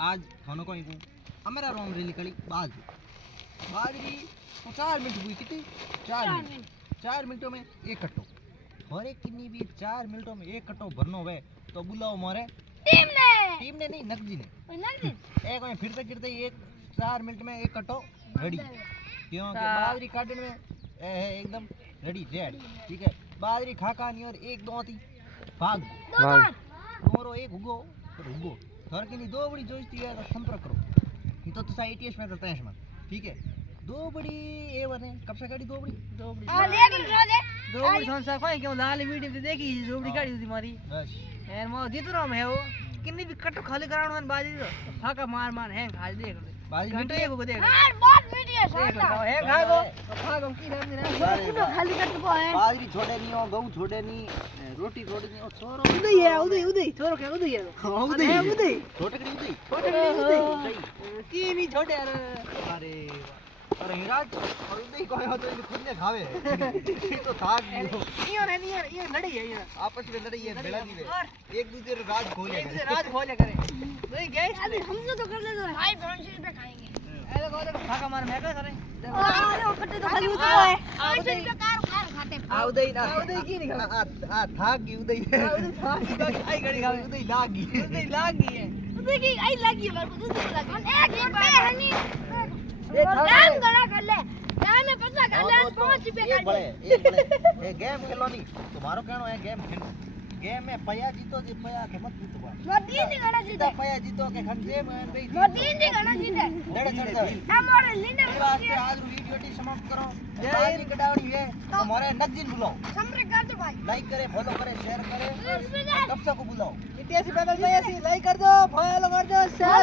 आज खानो कोई को हमारा रोम रेली कड़ी बाजरी तो 4 मिनट हुई कितनी 4 मिनटों में एक कट्टो और एक किन्नी भी 4 मिनटों में एक कट्टो भरनो वे तो बुलाओ मारे टीम ने नहीं नकदी ने एक में फिरते गिरते एक 4 मिनट में एक कट्टो रेडी क्योंकि बाजरी काटने में है एकदम रेडी रेड ठीक है बाजरी खाका नहीं और एक दो थी भाग मोरो एक हुगो तो हुगो घर की नहीं दो बड़ी जोइती है तो संपर्क करो नहीं तो तुसा एटीएस में करते हैं इसमें ठीक है दो बड़ी ए बने कब से गाड़ी दो बड़ी हां ले दो बड़ी संसा कोई क्यों लाल वीडियो पे देखी दो बड़ी गाड़ी थी मारी बस यार मैं जीत रहा हूं मैं वो कितनी भी कट खाली कराउन बाजी फाका मार मार है आज देख बाजी मिनट एक को देख यार बहुत वीडियो है खागो की नाम मेरा कुनो खाली कट को है बाजरी छोड़े नहीं हो गहूं छोड़े नहीं रोटी छोड़े नहीं और छोरो उदय छोरो क्या उदय है उदय छोटकड़ी उदय की नहीं छोड़े यार अरे अरे हिराज और उदय कोई हो तो खुद ने खावे ये तो थाक गयो ये लड़ी है ये आपस में लड़ी है बेड़ा दी एक दूसरे को राज खोले करे नहीं गैस अभी हम तो कर ले दो भाई फ्रांसीसी पे खाएंगे ऐसे को खाका मार मैं क्या करे अरे वो कट्टे तो खाली उतो है फ्रांसीसी पे कार खाते उदय की नहीं खा थाक गई उदय थाक आई घड़ी खावे उदय लाग गई है उदय की आई लगी है मेरे को दूसरी लगी एक पे हनी काम करा कर ले काम में पैसा कर ले 5 रुपए कर एक बड़े गेम खेलो नहीं तुम्हारो कहनो है गेम में पया जीतो जी पया के मत जीतो मोदी जी गणा जीते पया जीतो के खंजे में बे मोदी जी गणा जीते चढ़ हमारे लीडर वास्ते आज वीडियो टी समाप्त करो बाजी कडावनी है तो हमारे नगजिन बुलाओ संपर्क कर दो भाई लाइक करे फॉलो करे शेयर करे कब सबको बुलाओ इतिहास बदल जाए ऐसी लाइक कर दो फॉलो कर दो शेयर